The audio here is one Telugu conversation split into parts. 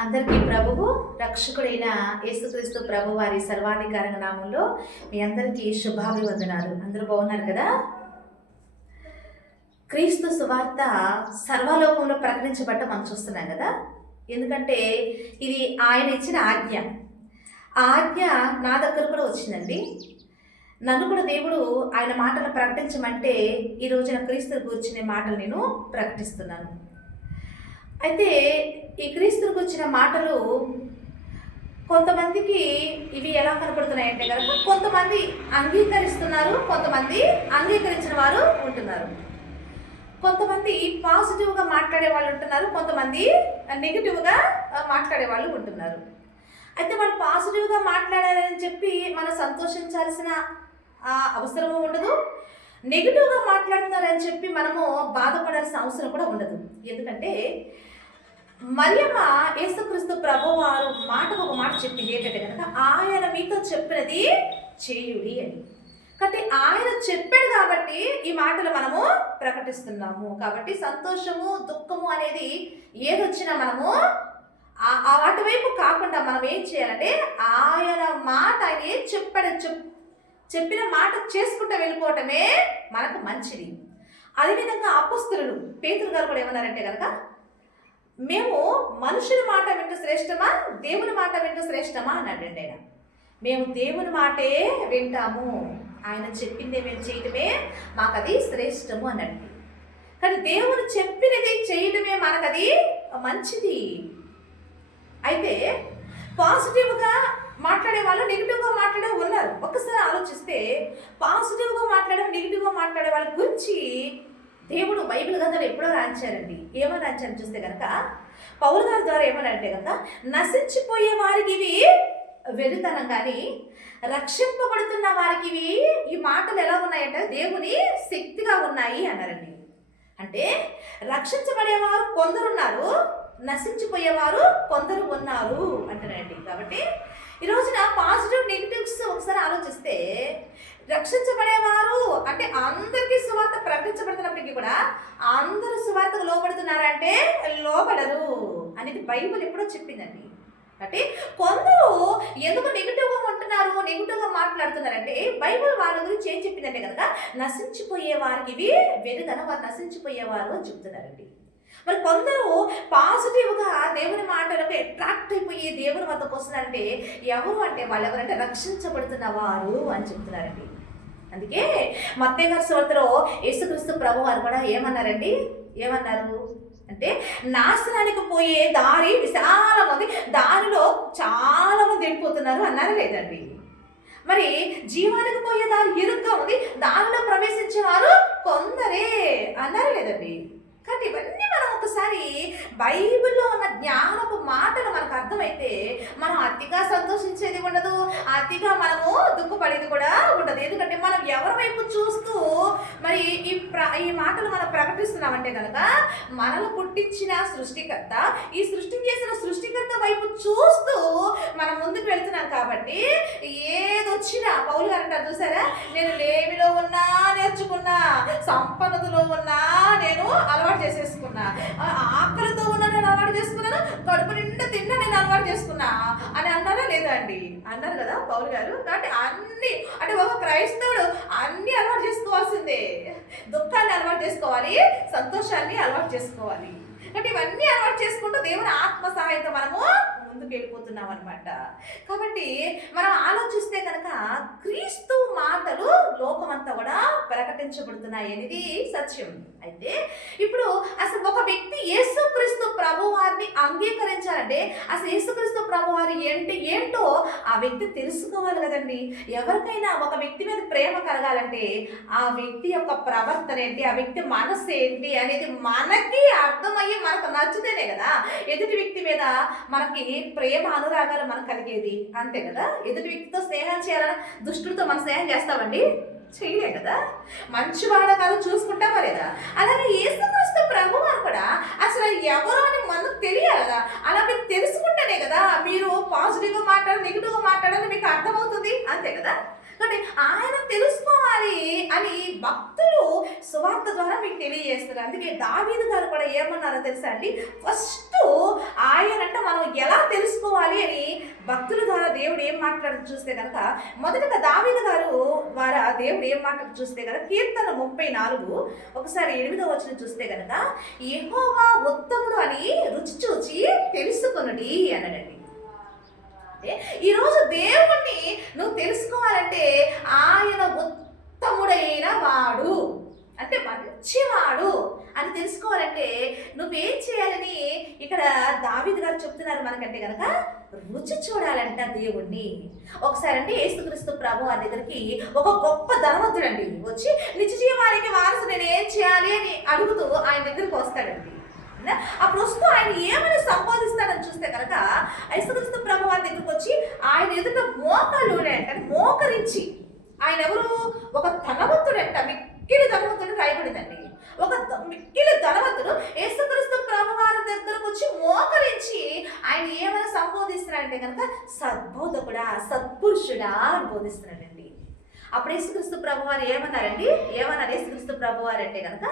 అందరికీ ప్రభువు రక్షకుడైన యేసుక్రీస్తు ప్రభు వారి సర్వాధికార నామంలో మీ అందరికీ శుభాభివందనాలు. అందరూ బాగున్నారు కదా? క్రీస్తు సువార్త సర్వలోకంలో ప్రకటించబడ్డ మనం చూస్తున్నాం కదా. ఎందుకంటే ఇది ఆయన ఇచ్చిన ఆజ్ఞ. ఆ ఆజ్ఞ నా దగ్గర కూడా వచ్చిందండి. నన్ను కూడా దేవుడు ఆయన మాటలు ప్రకటించమంటే ఈ రోజున క్రీస్తు గురించిన మాటలు నేను ప్రకటిస్తున్నాను. అయితే ఈ క్రీస్తుకు వచ్చిన మాటలు కొంతమందికి ఇవి ఎలా కనపడుతున్నాయంటే కనుక కొంతమంది అంగీకరిస్తున్నారు, కొంతమంది అంగీకరించిన వారు ఉంటున్నారు. కొంతమంది పాజిటివ్గా మాట్లాడే వాళ్ళు ఉంటున్నారు, కొంతమంది నెగిటివ్గా మాట్లాడే వాళ్ళు ఉంటున్నారు. అయితే వాళ్ళు పాజిటివ్గా మాట్లాడారని చెప్పి మనం సంతోషించాల్సిన అవసరము ఉండదు. నెగిటివ్గా మాట్లాడుతున్నారని చెప్పి మనము బాధపడాల్సిన అవసరం కూడా ఉండదు. ఎందుకంటే మరియమ్మ యేసుక్రీస్తు ప్రభువారు మాటకు ఒక మాట చెప్పింది ఏంటంటే కనుక ఆయన మీతో చెప్పినది చేయుడి అని. కాబట్టి ఆయన చెప్పాడు కాబట్టి ఈ మాటలు మనము ప్రకటిస్తున్నాము. కాబట్టి సంతోషము దుఃఖము అనేది ఏదొచ్చినా మనము వాటి వైపు కాకుండా మనం ఏం చేయాలంటే ఆయన మాట ఆయన ఏం చెప్పాడు చెప్పిన మాట చేసుకుంటూ వెళ్ళిపోవటమే మనకు మంచిది. అదేవిధంగా అపొస్తలులు పేతురు గారు కూడా ఏమన్నారంటే కనుక మేము మనుషుల మాట వింటూ శ్రేష్టమా దేవుని మాట వింటూ శ్రేష్టమా అన్నాడు ఆయన. మేము దేవుని మాటే వింటాము, ఆయన చెప్పిందే మేము చేయటమే మాకు అది శ్రేష్టము అన్నాడు. కానీ దేవుడు చెప్పినది చేయటమే మనకది మంచిది. అయితే పాజిటివ్గా మాట్లాడే వాళ్ళు నెగిటివ్గా మాట్లాడే ఉన్నారు. ఒక్కసారి ఆలోచిస్తే పాజిటివ్గా మాట్లాడే నెగిటివ్గా మాట్లాడే వాళ్ళ గురించి దేవుడు బైబిల్ గ్రంథంలో ఎప్పుడో రాయించారండి. ఏమని రాయించారని చూస్తే కనుక పౌలు గారి ద్వారా ఏమని అంటే కనుక నశించిపోయే వారికి ఇవి వెరితనం, కానీ రక్షింపబడుతున్న వారికి ఇవి ఈ మాటలు ఎలా ఉన్నాయంటే దేవుని శక్తిగా ఉన్నాయి అన్నారండి. అంటే రక్షించబడేవారు కొందరున్నారు, నశించిపోయేవారు కొందరు ఉన్నారు అంటారండి. కాబట్టి ఈ రోజున పాజిటివ్ నెగిటివ్స్ ఒకసారి ఆలోచిస్తే రక్షించబడేవారు అంటే అందరికీ సువార్త ప్రకటించబడుతున్నప్పటికీ కూడా అందరూ సువార్తకు లోబడుతున్నారంటే లోబడరు అనేది బైబిల్ ఎప్పుడో చెప్పిందండి. అంటే కొందరు ఎందుకు నెగిటివ్గా ఉంటున్నారు, నెగిటివ్గా మాట్లాడుతున్నారంటే బైబిల్ వాళ్ళ గురించి ఏం చెప్పిందంటే కనుక నశించిపోయే వారికి ఇవి వెనుకన వారు నశించిపోయేవారు అని చెప్తున్నారండి. మరి కొందరు పాజిటివ్గా దేవుని మాటలకు అట్రాక్ట్ అయిపోయి దేవుని వద్దకు వస్తున్నారంటే ఎవరు అంటే వాళ్ళు ఎవరంటే రక్షించబడుతున్న వారు అని చెప్తున్నారండి. అందుకే మత్తయి గారి సువార్తలో యేసుక్రీస్తు ప్రభు వారు కూడా ఏమన్నారండి, ఏమన్నారు అంటే నాశనానికి పోయే దారి విశాలంగా ఉంది, దారిలో చాలా మంది వెళ్ళిపోతున్నారు అన్నారా లేదండి. మరి జీవానికి పోయే దారి ఇరుగ్గా ఉంది, దారిలో ప్రవేశించేవారు కొందరే అన్నారా లేదండి. కాబట్టి ఇవన్నీ మనం ఒకసారి బైబిల్లో ఉన్న జ్ఞానపు మాటలు మనకు అర్థమైతే మనం అతిగా సంతోషించేది ఉండదు, అతిగా మనము దుఃఖపడేది కూడా ఉండదు. ఎందుకంటే మనం ఎవరి వైపు చూస్తూ మరి ఈ మాటలు మనం ప్రకటిస్తున్నామంటే కనుక మనల్ని పుట్టించిన సృష్టికర్త, ఈ సృష్టిని చేసిన సృష్టికర్త వైపు చూస్తూ మనం ముందుకు వెళ్తున్నాం. కాబట్టి ఏదొచ్చినా పౌలు గారు అంటారు చూసారా, నేను లేమిలో ఉన్నా నేర్చుకున్నా, సంపదలో ఉన్నా నేను అలవాటు చేసేసుకున్నా, ఆకలితో ఉన్నా నేను అలవాటు చేసుకున్నాను, కడుపు నిండా తిన్నా నేను అలవాటు చేసుకున్నా అని అన్నారా లేదా అండి? అన్నారు కదా పౌలు గారు. కాబట్టి అన్ని అంటే ఒక క్రైస్తవుడు అన్ని అలవాటు చేసుకోవాల్సిందే. దుఃఖాన్ని అలవాటు చేసుకోవాలి, సంతోషాన్ని అలవాటు చేసుకోవాలి. అంటే ఇవన్నీ అలవాటు చేసుకుంటూ దేవుని ఆత్మ సహాయంతో మనము ముందుకు వెళ్ళిపోతున్నాం అనమాట. కాబట్టి మనం ఆలోచిస్తే కనుక క్రీస్తు మాటలు లోకమంతా కూడా ప్రకటించబడుతున్నాయి అనేది సత్యం. అయితే ఇప్పుడు అసలు ఒక వ్యక్తి యేసుక్రీస్తు ప్రభువారిని అంగీకరించాలంటే అసలు యేసుక్రీస్తు ప్రభువారి ఏంటో ఆ వ్యక్తి తెలుసుకోవాలి కదండి. ఎవరికైనా ఒక వ్యక్తి మీద ప్రేమ కలగాలంటే ఆ వ్యక్తి యొక్క ప్రవర్తన ఏంటి, ఆ వ్యక్తి మనసు ఏంటి అనేది మనకి అర్థమయ్యి మనకు నచ్చితేనే కదా ఎదుటి వ్యక్తి మీద మనకి ప్రేమ అనురాగాలు మనకు కలిగేది. అంతే కదా. ఎదుటి వ్యక్తితో స్నేహం చేయాలని దుష్టులతో మనం స్నేహం చేస్తామండి, చేయలే కదా. మంచివాడ కాదు చూసుకుంటామా లేదా. అలాగే యేసుక్రీస్తు ప్రభువారు కూడా అసలు ఎవరు అని మనకు తెలియాలి కదా. అలా మీరు తెలుసుకుంటేనే కదా మీరు పాజిటివ్గా మాట్లాడాలి, నెగిటివ్గా మాట్లాడాలి మీకు అర్థమవుతుంది. అంతే కదా. కాబట్టి ఆయన తెలుసుకోవాలి అని భక్తులు సువార్త ద్వారా మీకు తెలియజేస్తారు. అందుకే దావీదు గారు కూడా ఏమన్నారో తెలుసా అండి, ఫస్ట్ ఆయనంటే మనం ఎలా భక్తుల ద్వారా దేవుడు ఏం మాట్లాడదు చూస్తే కనుక మొదటగా దావీదు గారు ద్వారా దేవుడు ఏం మాట్లాడు చూస్తే కనుక కీర్తన 34 ఒకసారి 8వ వచనం చూస్తే కనుక యెహోవా ఉత్తముడు అని రుచి చూచి తెలుసుకొనుడి అన్నాడండి. ఈరోజు దేవుణ్ణి నువ్వు తెలుసుకోవాలంటే ఆయన ఉత్తముడైన వాడు అంటే మంచివాడు అని తెలుసుకోవాలంటే నువ్వేం చేయాలని ఇక్కడ దావీదు గారు చెప్తున్నారు మనకంటే కనుక రుచి చూడాలంట దేవుణ్ణి. ఒకసారి అంటే యేసుక్రీస్తు ప్రభు వారి దగ్గరికి ఒక గొప్ప ధనవంతుడండి వచ్చి నిత్య జీవానికి వారసు నేను ఏం చేయాలి అని అడుగుతూ ఆయన దగ్గరికి వస్తాడండి. అప్పుడు వస్తూ ఆయన ఏమని సంబోధిస్తాడని చూస్తే కనుక యేసుక్రీస్తు ప్రభు వారి దగ్గరికి వచ్చి ఆయన ఎదుట మోకాలు అంటే మోకరించి ఆయన ఎవరు ఒక ధనవంతుడంట, మిక్కిలి ధనవంతుడు రాయబడిందండి. ఒక మిక్కిలి ధనవంతుడు యేసుక్రీస్తు ప్రభు వారి దగ్గరకు వచ్చి మోకరించి ఆయన ఏమైనా సంబోధిస్తున్నాడంటే కనుక సద్బోధకుడా, సత్పురుషుడా అని బోధిస్తున్నాడండి. అప్పుడు యేసుక్రీస్తు ప్రభు వారు ఏమన్నారు యేసుక్రీస్తు ప్రభు వారు అంటే కనుక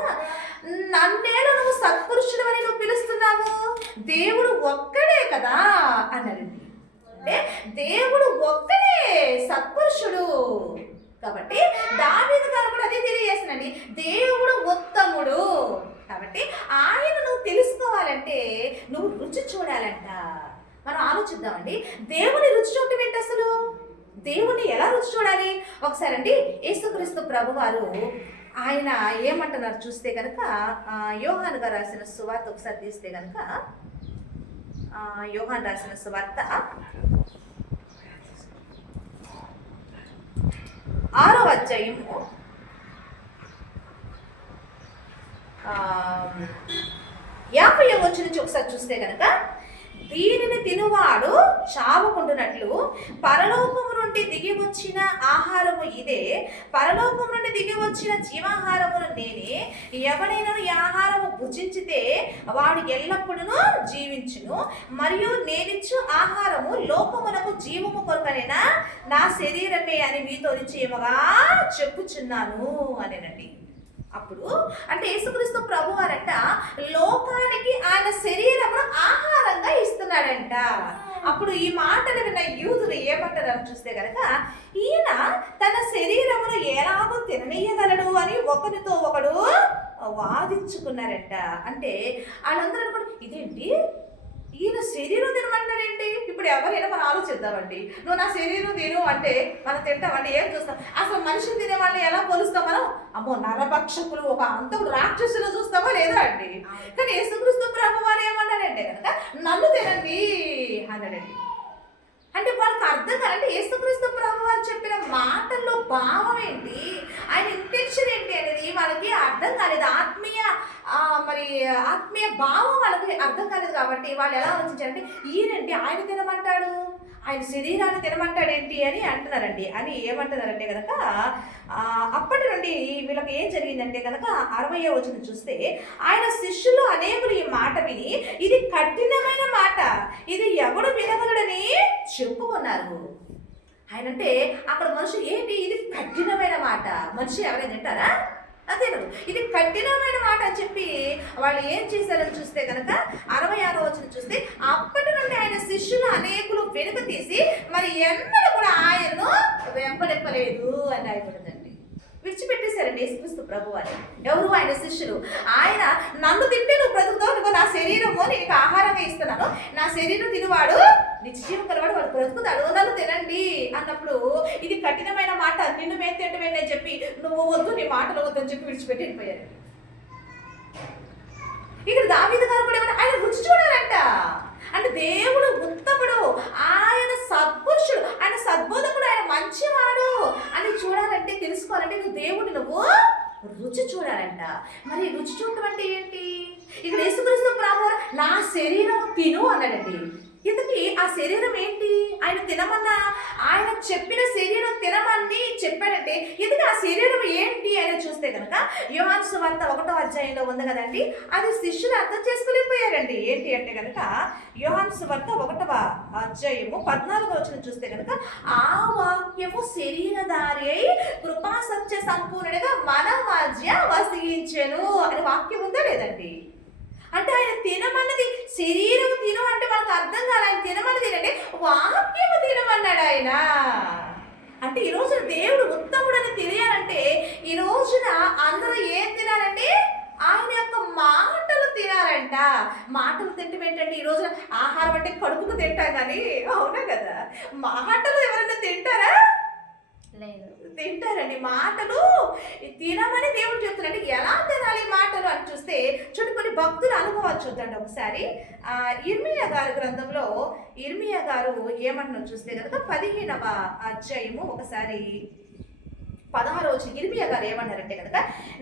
నన్నేను నువ్వు సత్పురుషుడు అని నువ్వు పిలుస్తున్నావు, దేవుడు ఒక్కడే కదా అన్నారండి. అంటే దేవుడు ఒక్కడే సత్పురుషుడు. కాబట్టి దావీదు గారు కూడా అదే తెలియజేస్తున్నాండి, దేవుడు ఉత్తముడు. కాబట్టి ఆయన నువ్వు తెలుసుకోవాలంటే నువ్వు రుచి చూడాలంట. మనం ఆలోచిద్దామండి, దేవుని రుచి చూడటం ఏంటి అసలు? దేవుని ఎలా రుచి చూడాలి? ఒకసారి అండి యేసుక్రీస్తు ప్రభు వారు ఆయన ఏమంటున్నారు చూస్తే కనుక యోహాను గారు రాసిన సువార్త ఒకసారి తీస్తే కనుక యోహాను రాసిన సువార్త 6వ అధ్యాయము 50వ వచనం నుంచి ఒకసారి చూస్తే కనుక దీనిని తినువాడు చావకుండునట్లు పరలోకము నుండి దిగి వచ్చిన ఆహారము ఇదే, పరలోకము నుండి దిగి వచ్చిన జీవాహారమును నేనే, ఎవడైనా ఈ ఆహారము భుజించితే వాడు ఎల్లప్పుడూ జీవించును, మరియు నేనిచ్చు ఆహారము లోకమునకు జీవము కొరకనైనా నా శరీరమే అని మీతో నిశ్చయముగా చెప్పుచున్నాను అనేనండి. అప్పుడు అంటే యేసుక్రీస్తు ప్రభు వారంట లోకానికి ఆయన శరీరమును ఆహారంగా ఇస్తున్నాడంట. అప్పుడు ఈ మాటలు విన్న యూదులు ఏమంటారని చూస్తే కనుక ఈయన తన శరీరమును ఎలాగో తిననీయగలడు అని ఒకరితో ఒకడు వాదించుకున్నారంట. అంటే వాళ్ళందరూ అనుకోండి ఇదేంటి ఈయన శరీరం తినమంటాడేంటి? ఇప్పుడు ఎవరైనా మనం ఆలోచిద్దామండి, నువ్వు నా శరీరం తిను అంటే మనం తింటామండి, ఏం చూస్తాం? అసలు మనిషిని తినే వాళ్ళని ఎలా పోలుస్తాం మనం? అమ్మో నరభక్షకులు, ఒక అంతకుడు రాక్షసులు చూస్తామా లేదా అండి? కానీ యేసుక్రీస్తు ప్రభు వారు ఏమన్నాడంటే కనుక నన్ను తినండి అన్నాడండి. అంటే వాళ్ళకి అర్థం కాదంటే యేసుక్రీస్తు ప్రభు వారు చెప్పిన మాటల్లో భావం ఏంటి, ఆయన ఇంటెన్షన్ ఏంటి అనేది వాళ్ళకి అర్థం కాలేదు. ఆత్మీయ భావం వాళ్ళకి అర్థం కాలేదు. కాబట్టి వాళ్ళు ఎలా ఆలోచించారంటే ఈయనండి ఆయన తినమంటాడు, ఆయన శరీరాన్ని తినమంటాడేంటి అని అంటున్నారండి. అని ఏమంటున్నారంటే కనుక అప్పటి నుండి వీళ్ళకి ఏం జరిగిందంటే కనుక 60వ వచనం చూస్తే ఆయన శిష్యులు అనేకులు ఈ మాట విని ఇది కఠినమైన మాట, ఇది ఎవడు వినగలడని చెప్పుకున్నారు. ఆయనంటే అక్కడ మనుషులు ఏంటి ఇది కఠినమైన మాట, మనిషి ఎవరైనా తింటారా? అదేను ఇది కఠినమైన మాట అని చెప్పి వాళ్ళు ఏం చేశారని చూస్తే కనుక 66వ వచనం చూస్తే అప్పటి నుండి ఆయన శిష్యులు అనేకులు వెనుక తీసి మరి ఎన్నడూ కూడా ఆయన్ను వెంబడింపలేదు అని రాయబడిందండి. విడిచిపెట్టేశారండి యేసుక్రీస్తు ప్రభు వారు. ఎవరు? ఆయన శిష్యులు. ఆయన నన్ను తింటే నువ్వు బ్రతుకుతావు, నువ్వు నా శరీరము నీకు ఆహారంగా ఇస్తున్నాను, నా శరీరం తినవాడు నిత్యజీవం కలవాడు వాడు బ్రతుకుతాడు, నన్ను తినండి అన్నప్పుడు ఇది కఠినమైన మాట, నిన్ను మేము తింటమేనని చెప్పి నువ్వు వద్దు నీ మాటలు వద్దు అని చెప్పి విడిచిపెట్టి వెళ్ళిపోయారు. ఇక్కడ దావీదు గారు కూడా ఏమన్నా ఆయన రుచి చూడాలంట. అంటే దేవుడు ఉత్తముడు, ఆయన సత్పురుషుడు, ఆయన సద్బోధకుడు, ఆయన మంచివాడు అని చూడాలంటే తెలుసుకోవాలంటే నువ్వు దేవుడిని నువ్వు రుచి చూడాలంట. మరి రుచి చూడటం అంటే ఏంటి? ఇక్కడ యేసుక్రీస్తు ప్రభువు నా శరీరం తిను అన్నాడండి. ఇంతకీ ఆ శరీరం ఏంటి? ఆయన తినమన్నా ఆయన చెప్పిన శరీరం తినమని చెప్పాడంటే ఇంతకీ ఆ శరీరం ఏంటి అని చూస్తే కనుక యోహాను సువార్త 1వ అధ్యాయంలో ఉంది కదండి, అది శిష్యులు అర్థం చేసుకోలేకపోయారండి. ఏంటి అంటే కనుక యోహాను సువార్త 1వ అధ్యాయము 14వ వచనం చూస్తే కనుక ఆ వాక్యము శరీరధారి అయి కృపా సత్య సంపూర్ణుడిగా మన మధ్య వసించెను అని వాక్యం ఉందా లేదండి? అంటే ఆయన తినమన్నది శరీరం తిను అంటే వాళ్ళకి అర్థం కాదు. ఆయన తినమన్నది ఏంటంటే వాక్యము తినమన్నాడు ఆయన. అంటే ఈ రోజున దేవుడు ఉత్తముడని తెలియాలంటే ఈ రోజున అందరూ ఏం తినాలంటే ఆయన యొక్క మాటలు తినాలంట. మాటలు తింటే ఏంటంటే ఈ రోజున ఆహారం అంటే కడుపుకు తింటాం కానీ, అవునా కదా, మాటలు ఎవరైనా తింటారా? లేదు, తింటారండి. మాటలు తినమని దేవుడు చెప్తున్నాడు. ఎలా తినాలి మాటలు అని చూస్తే చూడండి, కొన్ని భక్తుల అనుభవాలు చూద్దండి ఒకసారి. ఇర్మియా గారి గ్రంథంలో ఇర్మియా గారు ఏమంటున్నారు చూస్తే కనుక 15వ అధ్యాయము ఒకసారి 16వ వచ్చిన ఇర్మియా గారు ఏమన్నారంటే కనుక,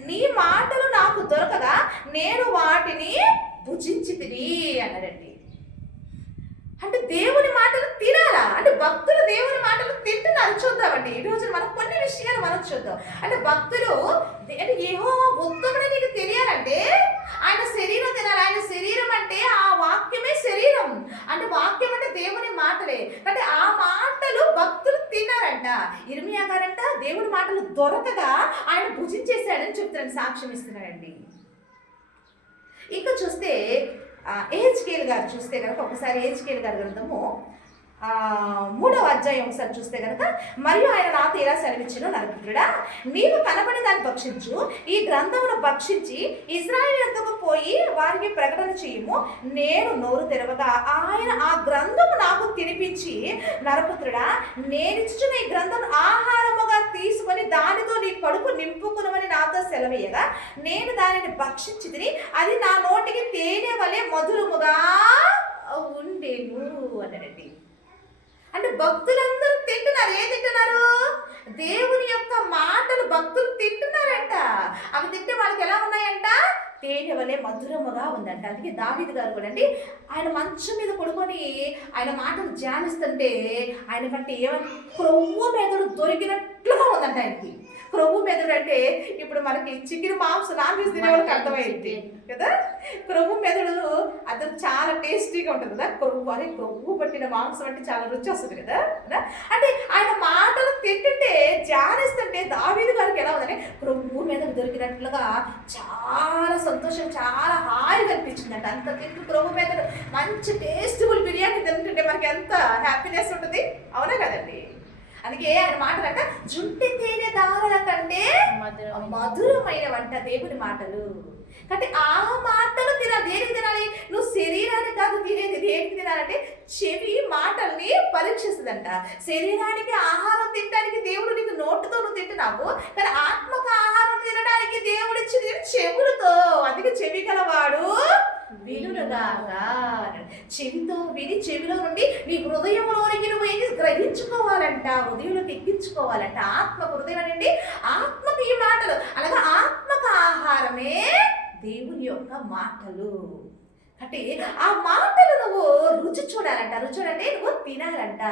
నీ మాటలు నాకు దొరకగా నేను వాటిని భుజించి తిని అన్నారండి. అంటే దేవుని మాటలు తినాలా? అంటే భక్తులు దేవుని మాటలు తింటున్నారు. చూద్దామండి ఈ రోజు మనం కొన్ని విషయాలు మనం చూద్దాం. అంటే భక్తులు అంటే యెహోవా ఉత్తముడని నీకు తెలియాలంటే ఆయన శరీరం తినాలి. ఆయన శరీరం అంటే ఆ వాక్యమే శరీరం. అంటే వాక్యం అంటే దేవుని మాటలే. అంటే ఆ మాటలు భక్తులు తిన్నారంట. ఇర్మియా గారంట దేవుని మాటలు దొరకగా ఆయన భుజించేశాడని చెప్తున్నాడు, సాక్ష్యం ఇస్తున్నాడండి. ఇంకా చూస్తే ఏహెచ్కేల్ గారు చూస్తే కనుక ఒకసారి ఏహెచ్కేల్ గారి గ్రంథము 3వ అధ్యాయం ఒకసారి చూస్తే కనుక, మరియు ఆయన నాతో ఇలా సెలవిచ్చును, నరపుత్రుడా, నీవు కనబడి దాన్ని భక్షించు, ఈ గ్రంథమును భక్షించి ఇశ్రాయేలు యొద్దకు పోయి వారికి ప్రకటన చేయము. నేను నోరు తెరవగా ఆయన ఆ గ్రంథము నాకు తినిపించి, నరపుత్రుడా, నేనిచ్చుచున్న ఈ గ్రంథం ఆహారముగా తీసుకొని దానితో నీ కడుపు నింపుకునమని నాతో సెలవేయగా నేను దానిని భక్షించి తిని అది నా నోటికి తేనె వలె మధురముగా ఉండేను అన్నాడండి. అంటే భక్తులందరూ తింటున్నారు. ఏం తింటున్నారు? దేవుని యొక్క మాటలు భక్తులు తింటున్నారంట. అవి తింటే వాళ్ళకి ఎలా ఉన్నాయంట? తేనె వలె మధురముగా ఉందంట. అందుకే దావీదు గారు కూడా అండి ఆయన మంచం మీద పడుకొని ఆయన మాటలు ధ్యానిస్తుంటే ఆయన కంటే ఏమన్నా క్రొవ్వు మెదడు దొరికినట్లుగా ఉందంట ఆయనకి. క్రొవ్వు మెదడు అంటే ఇప్పుడు మనకి చికెన్ మాంసం నాన్ వెజ్ తినే వాళ్ళకి అర్థమైంది కదా. క్రొవ్వు మెదడు అది చాలా టేస్టీగా ఉంటుంది కదా. క్రొవ్వు పట్టిన మాంసం అంటే చాలా రుచి వస్తుంది కదా. అంటే ఆయన మాటలు తింటుంటే ధ్యానిస్తుంటే దావీదు గారికి ఎలా ఉందంటే క్రొవ్వు మెదడు దొరికినట్లుగా చాలా సంతోషం, చాలా హాయిగా అనిపించిందంట. అంత తింటూ క్రొవ్వు మెదడు మంచి టేస్టబుల్ బిర్యానీ తింటుంటే మనకి ఎంత హ్యాపీనెస్ ఉంటుంది, అవునా కదండి. అందుకే ఆయన మాటలంట జుంటి తేనె దారుల కంటే మధురమైన వంట దేవుని మాటలు. కాబట్టి ఆ మాటలు తినాలి. దేనికి తినాలి? నువ్వు శరీరానికి కాదు తినేది. దేనికి తినాలంటే చెవి మాటల్ని పరీక్షిస్తుందంట. శరీరానికి ఆహారం తినడానికి దేవుడు నీకు నోటుతో నువ్వు తింటున్నావు, కానీ ఆత్మకు ఆహారం తినడానికి దేవుడు ఇచ్చింది చెవులతో. అందుకే చెవి గలవాడు వినుగాగా. చెవితో విని చెవిలో నుండి నీ హృదయంలోనికి నువ్వు ఏది గ్రహించుకోవాలంట, హృదయంలోకి ఎక్కించుకోవాలంట. ఆత్మకు హృదయం అంటే ఆత్మకు ఈ మాటలు అనగా ఆత్మకు ఆహారమే దేవుని యొక్క మాటలు. అంటే ఆ మాటలు నువ్వు రుచి చూడాలంట. రుచి చూడండి, నువ్వు తినాలంట.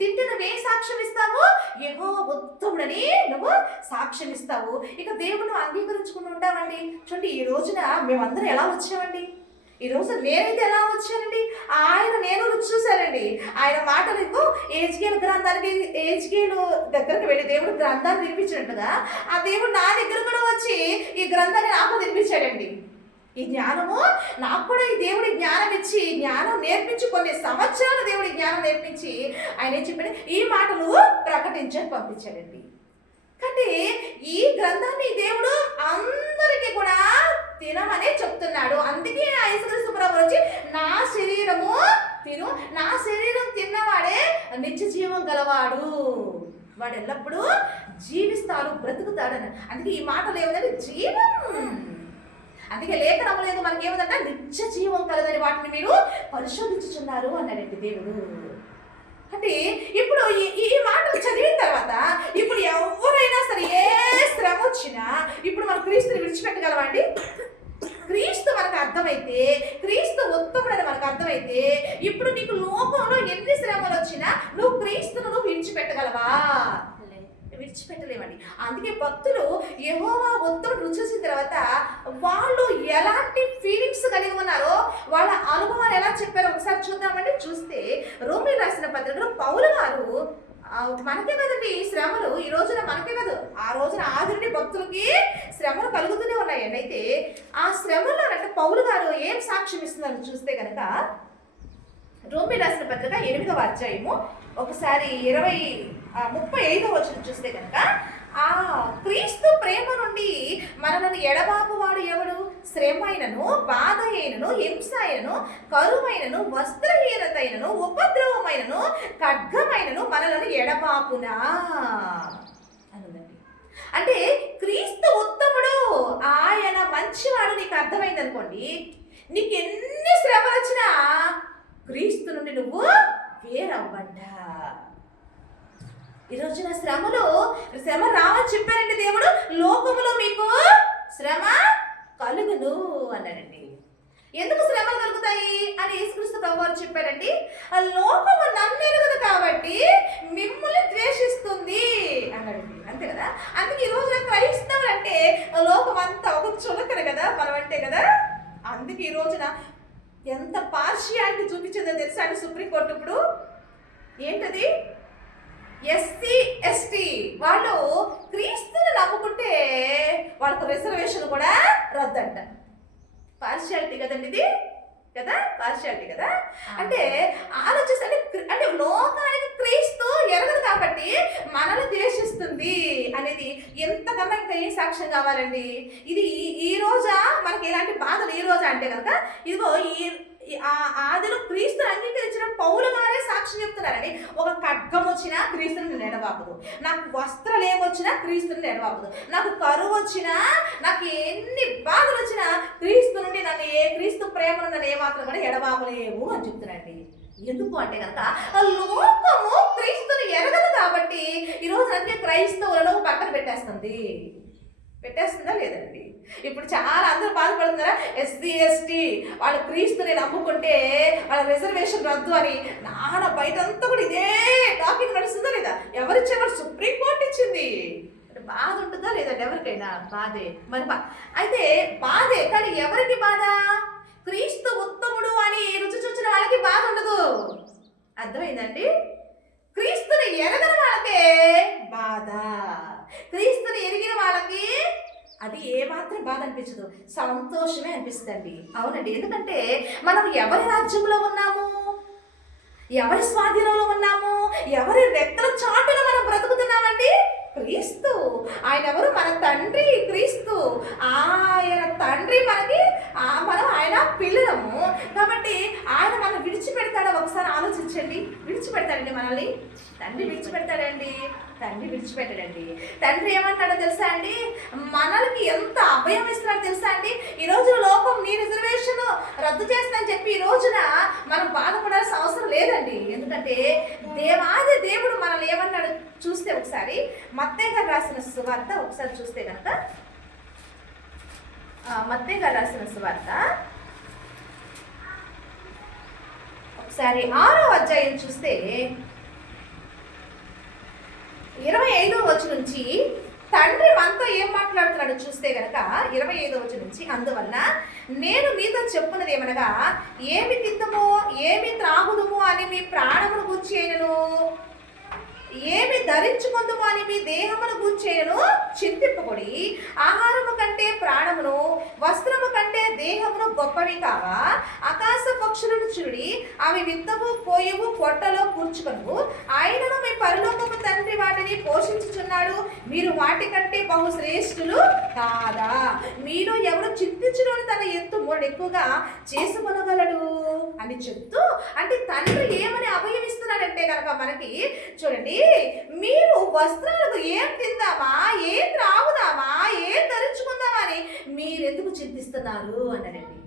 తింటే నువ్వే సాక్ష్యం ఇస్తావు? యెహోవా ఉత్తముడని నువ్వు సాక్ష్యం ఇస్తావు. ఇక దేవుడు అంగీకరించుకుని ఉంటామండి. చూడండి ఈ రోజున మేమందరం ఎలా వచ్చామండి? ఈరోజు నేనైతే ఎలా వచ్చానండి? నేను రుచి చూశానండి. ఆయన మాటలకు ఏజ్కేలు గ్రంథానికి ఏజ్కేలు దగ్గరకు వెళ్ళి దేవుడు గ్రంథాన్ని వినిపించినట్టుగా ఆ దేవుడు నా దగ్గర కూడా వచ్చి ఈ గ్రంథాన్ని నాకు వినిపించాడండి. ఈ జ్ఞానము నాకు కూడా ఈ దేవుడి జ్ఞానం ఇచ్చి, జ్ఞానం నేర్పించి, కొన్ని సంవత్సరాలు దేవుడి జ్ఞానం నేర్పించి ఆయన ఏం చెప్పాడు? ఈ మాటలు ప్రకటించని పంపించాడండి. కాబట్టి ఈ గ్రంథాన్ని దేవుడు అందరికీ కూడా తినమనే చెప్తున్నాడు. అందుకే యేసుక్రీస్తు ప్రభువు వచ్చి నా శరీరము తిను, నా శరీరం తిన్నవాడే నిత్య జీవం గలవాడు, వాడు ఎల్లప్పుడూ జీవిస్తాడు, బ్రతుకుతాడని. అందుకే ఈ మాటలు ఏమిటంటే జీవం. అందుకే లేఖనములు ఏదో మనకి ఏమిటంటే నిత్య జీవం కలదని వాటిని మీరు పరిశోధించుచున్నారు అన్నాడండి దేవుడు. అంటే ఇప్పుడు ఈ మాటలు చదివిన తర్వాత ఇప్పుడు ఎవరైనా సరే ఏ శ్రమ వచ్చినా ఇప్పుడు మన క్రీస్తుని విడిచిపెట్టగలమండి? క్రీస్తు మనకు అర్థమైతే, క్రీస్తు ఉత్తముడని మనకు అర్థమైతే ఇప్పుడు నీకు లోకంలో ఎన్ని శ్రమలు వచ్చినా నువ్వు క్రీస్తును నువ్వు విడిచిపెట్టగలవా? విడిచిపెట్టలేమండి. అందుకే భక్తులు యెహోవా ఉత్తముడు రుచి చూసిన తర్వాత వాళ్ళు ఎలాంటి ఫీలింగ్స్ కలిగి ఉన్నారో, వాళ్ళ అనుభవాలు ఎలా చెప్పారో ఒకసారి చూద్దామండి. చూస్తే రోమీయులకు రాసిన పత్రికలో పౌలు గారు మనకే కదండి ఈ శ్రమలు, ఈ రోజున మనకే కాదు, ఆ రోజున ఆదిని భక్తులకి శ్రమలు కలుగుతూనే ఉన్నాయండి. అయితే ఆ శ్రమలో అంటే పౌలు గారు ఏం సాక్ష్యం ఇస్తున్నారు చూస్తే కనుక రోమీ రాసిన పత్రిక 8వ అధ్యాయము ఒకసారి 35వ వచనం చూస్తే కనుక, ఆ క్రీస్తు ప్రేమ నుండి మనలను ఎడబాపువాడు ఎవడు? శ్రమ అయినను, బాధ అయినను, హింస అయినను, కరువైనను, వస్త్రహీనత అయినను, ఉపద్రవమైనను, ఖడ్గమైనను మనలను ఎడబాపునా అనుందండి. అంటే క్రీస్తు ఉత్తముడు, ఆయన మంచివాడు నీకు అర్థమైంది అనుకోండి, నీకు ఎన్ని శ్రమలు వచ్చినా క్రీస్తు నుండి నువ్వు వేరవ్వంటా. ఈ రోజున శ్రమ రావని చెప్పారండి దేవుడు. లోకములో మీకు శ్రమ కలుగును అన్నారండి. ఎందుకు శ్రమలు కలుగుతాయి అని యేసుక్రీస్తు ప్రభువారు చెప్పారండి. ఆ లోకము నన్ను ఎరుగదు కాబట్టి మిమ్మల్ని ద్వేషిస్తుంది అన్నాడండి. అంతే కదా. అందుకే ఈ రోజున క్రైస్తవులు అంటే లోకం అంతా ఒక చులకన కదా మనం అంటే కదా. అందుకే ఈ రోజున ఎంత పార్షియాలిటీ చూపించిందో తెలుసా అండి సుప్రీంకోర్టు ఇప్పుడు. ఏంటది? ఎస్సీ ఎస్టీ వాళ్ళు క్రీస్తుని నమ్ముకుంటే వాళ్ళకు రిజర్వేషన్ కూడా రద్దంట. పార్షియాలిటీ కదండి ఇది కదా, పార్షియాలిటీ కదా. అంటే ఆలోచిస్తే అంటే లోకానికి క్రీస్తు ఎరగదు కాబట్టి మనల్ని ద్వేషిస్తుంది అనేది ఎంతకన్నా ఇంకా ఏం సాక్ష్యం కావాలండి. ఇది ఈ రోజా మనకి ఎలాంటి బాధలు ఈ రోజా అంటే కనుక, ఇదిగో ఆదిలో క్రీస్తుని అంగీకరించిన పౌలు గారే సాక్ష్యం చెప్తున్నారండి. ఒక ఖడ్గం వచ్చినా క్రీస్తుని నెడవాపదు, నాకు వస్త్రాలు ఏమొచ్చినా క్రీస్తుని నెడవాపదు, నాకు కరువు వచ్చినా, నాకు ఎన్ని బాధలు వచ్చినా క్రీస్తు నుండి నన్ను క్రీస్తు ప్రేమను నన్ను ఏమాత్రం కూడా ఎడవాపలేవు అని చెప్తున్నారండి. ఎందుకు అంటే కనుక లోకము క్రీస్తుని ఎరగదు కాబట్టి ఈరోజు అందుకే క్రైస్తవులను పక్కన పెట్టేస్తుందా లేదండి. ఇప్పుడు చాలా అందరూ బాధపడుతున్నారా, ఎస్సీ ఎస్టీ వాళ్ళు క్రీస్తుని నమ్ముకుంటే వాళ్ళ రిజర్వేషన్ రద్దు అని నాన్న బయటంతా కూడా ఇదే టాపిక్ నడుస్తుందా లేదా? ఎవరిచ్చేవారు? సుప్రీంకోర్టు ఇచ్చింది. బాధ ఉంటుందా లేదండి ఎవరికైనా? బాధే. మరి అయితే బాధే, కానీ ఎవరికి బాధ? క్రీస్తు ఉత్తముడు అని రుచి చూచిన వాళ్ళకి బాధ ఉండదు. అర్థమైందండి? క్రీస్తుని ఎరగని వాళ్ళకే బాధ, క్రీస్తుని ఎరిగిన వాళ్ళకి అది ఏమాత్రం బాధ అనిపించదు, సంతోషమే అనిపిస్తుందండి. అవునండి. ఎందుకంటే మనం ఎవరి రాజ్యంలో ఉన్నాము, ఎవరి స్వాధీనంలో ఉన్నాము, ఎవరి రెక్కల చాటున మనం బ్రతుకుతున్నామండి? క్రీస్తు. ఆయన ఎవరు? మన తండ్రి క్రీస్తు. ఆయన తండ్రి మనకి, మనం ఆయన పిల్లలము కాబట్టి ఆయన మనం విడిచిపెడతాడా? ఒకసారి ఆలోచించండి. విడిచిపెడతాడండి మనల్ని? తండ్రి విడిచిపెడతాడండి? తండ్రి విడిచిపెట్టాడండి. తండ్రి ఏమంటాడో తెలుసా అండి? మనల్ని ఎంత అభయం ఇస్తున్నాడో తెలుసా అండి? ఈ రోజు లోకం నీ రిజర్వేషన్ రద్దు చేస్తుందని చెప్పి ఈ రోజున మనం బాధపడాల్సిన అవసరం లేదండి. ఎందుకంటే దేవాది దేవుడు మనల్ని ఏమన్నాడు చూస్తే ఒకసారి మత్తయి గారు రాసిన సువార్త ఒకసారి చూస్తే కనుక, మత్తయి గారు రాసిన సువార్త ఒకసారి 6వ అధ్యాయం చూస్తే 25వ వచనం నుంచి తండ్రి మనతో ఏం మాట్లాడుతున్నాడు చూస్తే గనక 25వ వచనం నుంచి, అందువల్ల నేను మీతో చెప్పున్నది ఏమనగా, ఏమి తిందుమో ఏమి త్రాగుదుమో అని మీ ప్రాణమును గూర్చేయను, ఏమి ధరించుకుందుమో అని మీ దేహమును గూర్చేయను చింతింపబడి, ఆహారము కంటే ప్రాణమును, వస్త్రము కంటే దేహమును గొప్పవి కావా? ఆకాశ పక్షులను చూడి, అవి విత్తవు, కోయవు, పొట్టలో కూర్చుకొను, ఆయనను మీ పరలోకపు తండ్రి వాటిని పోషించుచున్నాడు, మీరు వాటి కంటే బహు శ్రేష్ఠులు కాదా? మీరు ఎవరు చింతించులోని తన ఎత్తు ఎక్కువగా చేసుకొనగలడు అని చెప్తూ, అంటే తండ్రి ఏమని అభయమిస్తున్నాడంటే కనుక మనకి చూడండి, మీరు వస్త్రాలకు ఏం తిందామా, ఏం త్రాగుదామా, ఏం ధరించుకుందామా అని మీరెందుకు చింతిస్తున్నారు అన్నాడండి.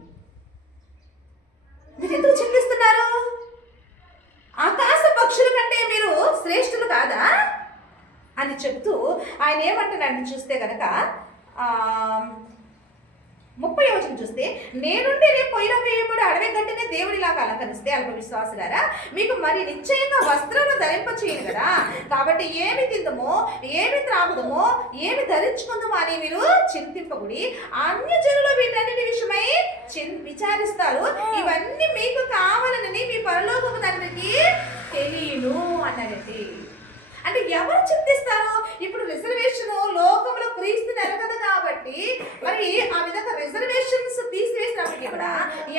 మీరు ఎందుకు చింతిస్తున్నారు? ఆకాశ పక్షుల కంటే మీరు శ్రేష్ఠులు కాదా అని చెప్తూ ఆయన ఏమంటున్నాడని చూస్తే కనుక 30వ వచనం చూస్తే, నేనుండి రేపు పొయ్యిలో వేయబడి అడవి గంటనే దేవుడిలాగా అలంకరిస్తే అల్ప విశ్వాసులారా, మీకు మరి నిశ్చయంగా వస్త్రాలు ధరింపచేయను కదా. కాబట్టి ఏమి తిందమో, ఏమి త్రాగుదమో, ఏమి ధరించుకుందామో అని మీరు చింతింపకుడి. అన్యజనులు వీటన్నిటి విషయమై విచారిస్తారు. ఇవన్నీ మీకు కావాలని మీ పరలోకపు తండ్రికి తెలియను అన్నారండి. అంటే ఎవరు చింతిస్తారు? ఇప్పుడు రిజర్వేషన్ లోకంలో క్రీస్తుని ఎరగదు కాబట్టి మరి ఆ విధంగా రిజర్వేషన్స్ తీసివేసినప్పటికీ కూడా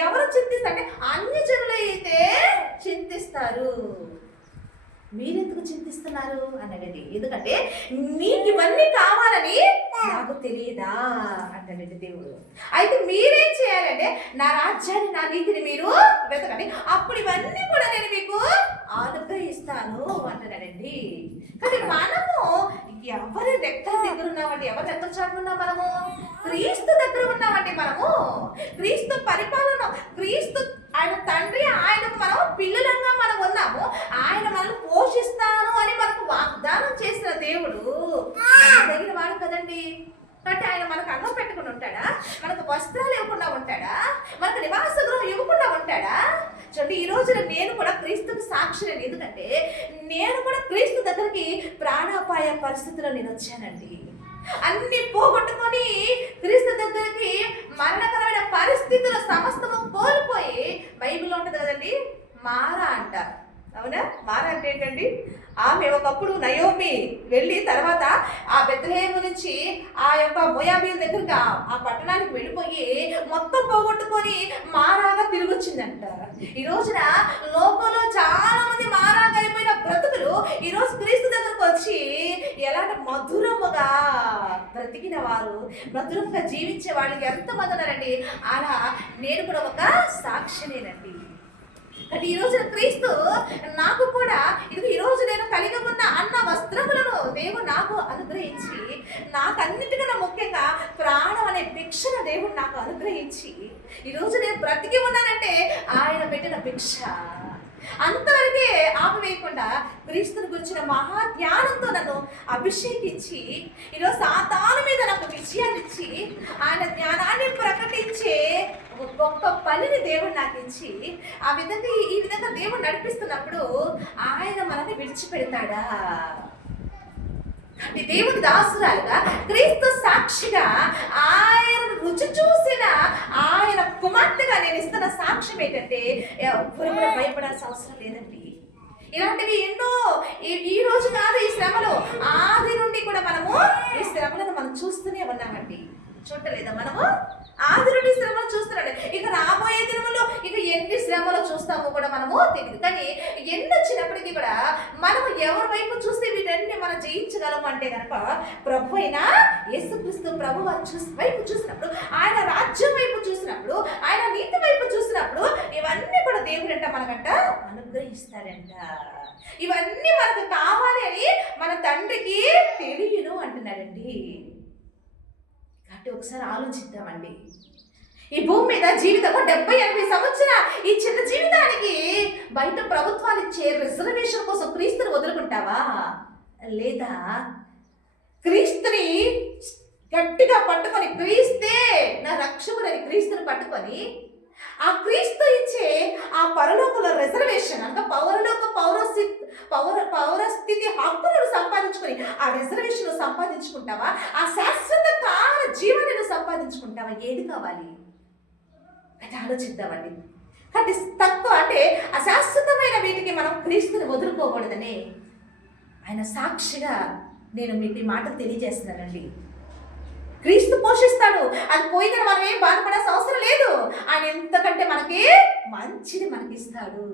ఎవరు చింతిస్తారంటే అన్ని జనులైతే చింతిస్తారు. మీరెందుకు చింతిస్తున్నారు అన్నాడండి. ఎందుకంటే మీకు ఇవన్నీ కావాలని నాకు తెలియదా అంటాడండి దేవుడు. అయితే మీరేం చేయాలంటే నా రాజ్యాన్ని నా నీతిని మీరు వెతకండి, అప్పుడు ఇవన్నీ కూడా నేను మీకు అనుగ్రహిస్తాను అంటాడండి. కానీ మనము ఎవరి రెక్కల దగ్గర ఉన్నామండి? ఎవరి రెక్కల చాటు ఉన్నాం? మనము క్రీస్తు దగ్గర ఉన్నామండి. మనము క్రీస్తు పరిపాలన, క్రీస్తు ఆయన తండ్రి, ఆయనకు మనం పిల్లలంగా మనం ఉన్నాము. ఆయన మనల్ని పోషిస్తాను అని మనకు వాగ్దానం చేసిన దేవుడు తగిన వాడు కదండి. అంటే ఆయన మనకు అన్నం పెట్టుకుని ఉంటాడా? మనకు వస్త్రాలు ఇవ్వకుండా ఉంటాడా? మనకు నివాస గృహం ఇవ్వకుండా ఉంటాడా? చూడండి, ఈ రోజున నేను కూడా క్రీస్తుకు సాక్షిని. ఎందుకంటే నేను కూడా క్రీస్తు దగ్గరికి ప్రాణాపాయ పరిస్థితిలో నేను వచ్చానండి. అన్ని పోగొట్టుకొని క్రీస్తు దగ్గరికి మరణకరమైన పరిస్థితుల సమస్తము కోల్పోయి, బైబిల్లో ఉంటుంది కదండి మారా అంటారు. అవునా? మారా అంటే ఏంటండి? ఆమె ఒకప్పుడు నయోమి వెళ్ళి తర్వాత ఆ బెత్లెహేము నుంచి ఆ యొక్క మోయాబీయుల దగ్గరికి ఆ పట్టణానికి వెళ్ళిపోయి మొత్తం పోగొట్టుకొని మారాగా తిరిగి వచ్చిందంట. ఈ రోజున లోకంలో చాలా మంది మారాగా అయిపోయిన బ్రతుకులు ఈ రోజు క్రీస్తు దగ్గరకు వచ్చి ఎలాంటి మధురముగా బ్రతికిన వారు, మధురంగా జీవించే వాళ్ళకి ఎంతమంది ఉన్నారండి. అలా నేను కూడా ఒక సాక్షినేనండి. అంటే ఈ రోజున క్రీస్తు నాకు కూడా ఈ రోజు నేను కలిగి ఉన్న అన్న వస్త్రములను దేవుడు నాకు అనుగ్రహించి, నాకు అన్నిటికన్నా ముఖ్యంగా ప్రాణం అనే భిక్షను దేవుడు నాకు అనుగ్రహించి ఈ రోజు నేను బ్రతికి ఉన్నానంటే ఆయన పెట్టిన భిక్ష. అంతవరకే ఆపివేయకుండా క్రీస్తుని గురించిన మహా ధ్యానంతో నన్ను అభిషేకించి ఈరోజు సాతాను మీద నాకు విజయాన్ని ఇచ్చి ఆయన జ్ఞానాన్ని ప్రకటించే ఒక గొప్ప పనిని దేవుడు నాకు ఇచ్చి ఈ విధంగా దేవుడు నడిపిస్తున్నప్పుడు ఆయన మనల్ని విడిచిపెడతాడా? అంటే దేవుడి దాసురాలుగా క్రీస్తు సాక్షిగా ఆయన రుచి చూసిన ఆయన కుమార్తెగా నేను ఇస్తున్న సాక్ష్యం ఏంటంటే ఎవరు కూడా భయపడాల్సిన అవసరం లేదండి. ఇలాంటివి ఎన్నో ఈ రోజు కాదు, ఈ శ్రమలు ఆది నుండి కూడా మనము ఈ శ్రమలను మనం చూస్తూనే ఉన్నామండి. చూడలేదా? మనము ఆది నుండి శ్రమలు చూస్తున్నాడు. ఇక రాబోయే దినములో ఇక ఎన్ని శ్రమలు చూస్తామో కూడా మనము తెలియదు. కానీ ఎన్ని వచ్చినప్పటికీ కూడా మనము ఎవరి వైపు చూస్తే వీటన్ని మనం జయించగలము అంటే కనుక ప్రభు అయినా యేసుక్రీస్తు ప్రభు వైపు చూసినప్పుడు, ఆయన రాజ్యం వైపు చూసినప్పుడు, ఆయన నీతి వైపు చూసినప్పుడు ఇవన్నీ కూడా దేవుడంట మనకంట అనుగ్రహిస్తాడంట. ఇవన్నీ మనకు కావాలి అని మన తండ్రికి తెలియను అంటున్నాడండి. కాబట్టి ఒకసారి ఆలోచిద్దామండి. ఈ భూమి మీద జీవితము 70-80 సంవత్సరాలు, ఈ చిన్న జీవితానికి బయట ప్రభుత్వాలు ఇచ్చే రిజర్వేషన్ కోసం క్రీస్తుని వదులుకుంటావా? లేదా క్రీస్తుని గట్టిగా పట్టుకొని, క్రీస్తే నా రక్షకుడని క్రీస్తుని పట్టుకొని ఆ క్రీస్తు ఇచ్చే ఆ పరలోకంలో రిజర్వేషన్ అంటే పౌరలోక పౌరస్థితి హక్కులను సంపాదించుకొని ఆ రిజర్వేషన్ సంపాదించుకుంటావా? ఆ శాశ్వత కాల జీవనాన్ని సంపాదించుకుంటావా? ఏది కావాలి అది ఆలోచిద్దామండి. కాబట్టి తక్కువ అంటే అశాశ్వతమైన వీటికి మనం క్రీస్తుని వదులుకోకూడదని ఆయన సాక్షిగా నేను మీకు ఈ మాటలు తెలియజేస్తున్నానండి. క్రీస్తు పోషిస్తాడు, అది పోయిన మనం ఏం బాధపడాల్సిన అవసరం లేదు. ఆయన ఎంతకంటే మనకి మంచిది మనకిస్తాడు.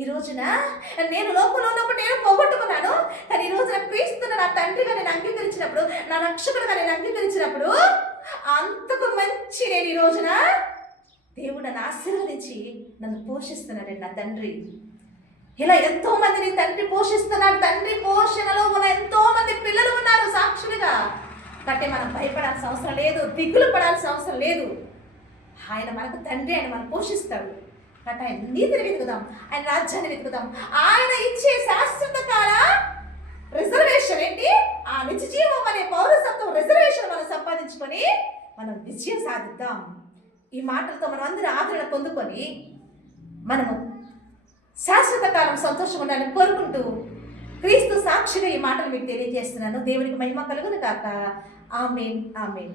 ఈ రోజున నేను లోకంలో ఉన్నప్పుడు నేను పోగొట్టుకున్నాను, కానీ ఈ రోజున క్రీస్తుని నా తండ్రిగా నేను అంగీకరించినప్పుడు, నా రక్షకుడుగా నేను అంగీకరించినప్పుడు అంతకు మంచి నేను ఈ రోజున దేవుడు నన్ను ఆశీర్వదించి నన్ను పోషిస్తున్నాడు నా తండ్రి. ఇలా ఎంతో మందిని తండ్రి పోషిస్తున్నాడు. తండ్రి పోషణలో ఉన్న ఎంతో మంది పిల్లలు ఉన్నారు సాక్షులుగా. కాబట్టి మనం భయపడాల్సిన అవసరం లేదు, దిగులు పడాల్సిన అవసరం లేదు. ఆయన మనకు తండ్రి, ఆయన మనం పోషిస్తాడు. కాబట్టి ఆయన నీతిని వెతుకుదాం, ఆయన రాజ్యాన్ని వెతుకుదాం. ఆయన ఇచ్చే శాశ్వత కాల రిజర్వేషన్ ఏంటి? ఆ నిత్య జీవం అనే పౌరసత్వం రిజర్వేషన్ మనం సంపాదించుకొని మనం విజయం సాధిద్దాం. ఈ మాటలతో మనం అందరూ ఆదరణ పొందుకొని మనము శాశ్వత కాలం సంతోషం ఉండాలని కోరుకుంటూ క్రీస్తు సాక్షిగా ఈ మాటలు మీకు తెలియజేస్తున్నాను. దేవునికి మహిమ కలుగును గాక. ఆమేన్, ఆమేన్.